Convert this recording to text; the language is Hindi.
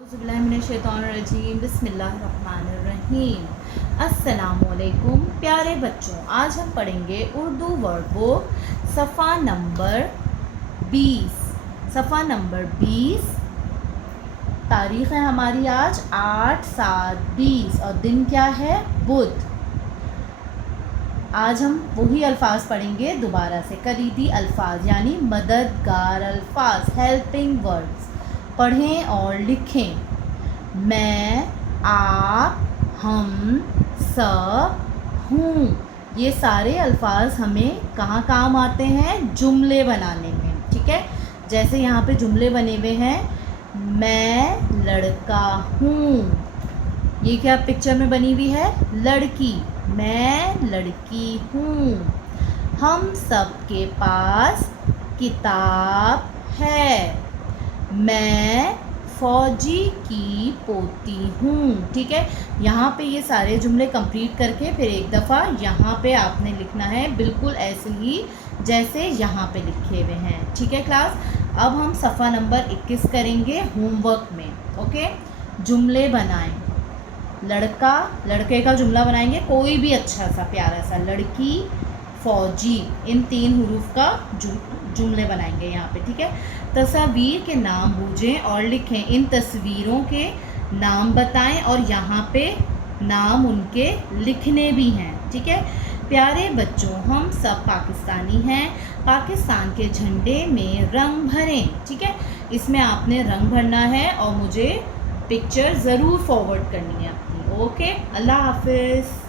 औज़ुबिल्लाहिमिनश्शैतानिर्रजीम बिस्मिल्लाहिर्रहमानिर्रहीम। अस्सलामुअलैकुम प्यारे बच्चों, आज हम पढ़ेंगे उर्दू वर्ड बुक सफ़ा नंबर 20। सफ़ा नंबर 20। तारीख़ है हमारी आज 8/7/20 और दिन क्या है? बुध। आज हम वही अल्फाज पढ़ेंगे दोबारा से, कलीदी अल्फाज यानी मददगार अल्फाज, हेल्पिंग वर्ड्स। पढ़ें और लिखें। मैं, आप, हम, सब, हूँ। ये सारे अल्फाज हमें कहाँ काम आते हैं? जुमले बनाने में। ठीक है, जैसे यहाँ पे जुमले बने हुए हैं, मैं लड़का हूँ। ये क्या पिक्चर में बनी हुई है? लड़की। मैं लड़की हूँ। हम सब के पास किताब है। मैं फौजी की पोती हूँ। ठीक है, यहाँ पे ये सारे जुमले कंप्लीट करके फिर एक दफ़ा यहाँ पे आपने लिखना है बिल्कुल ऐसे ही जैसे यहाँ पे लिखे हुए हैं। ठीक है क्लास, अब हम सफ़ा नंबर 21 करेंगे होमवर्क में। ओके, जुमले बनाएं। लड़का, लड़के का जुमला बनाएंगे, कोई भी अच्छा सा प्यारा सा। लड़की, फौजी, इन 3 हुरूफ का जुमले बनाएंगे यहाँ पे। ठीक है, तस्वीर के नाम बूझें और लिखें। इन तस्वीरों के नाम बताएं और यहाँ पे नाम उनके लिखने भी हैं। ठीक है प्यारे बच्चों, हम सब पाकिस्तानी हैं। पाकिस्तान के झंडे में रंग भरें। ठीक है, इसमें आपने रंग भरना है और मुझे पिक्चर ज़रूर फॉरवर्ड करनी है अपनी। ओके, अल्लाह हाफिज़।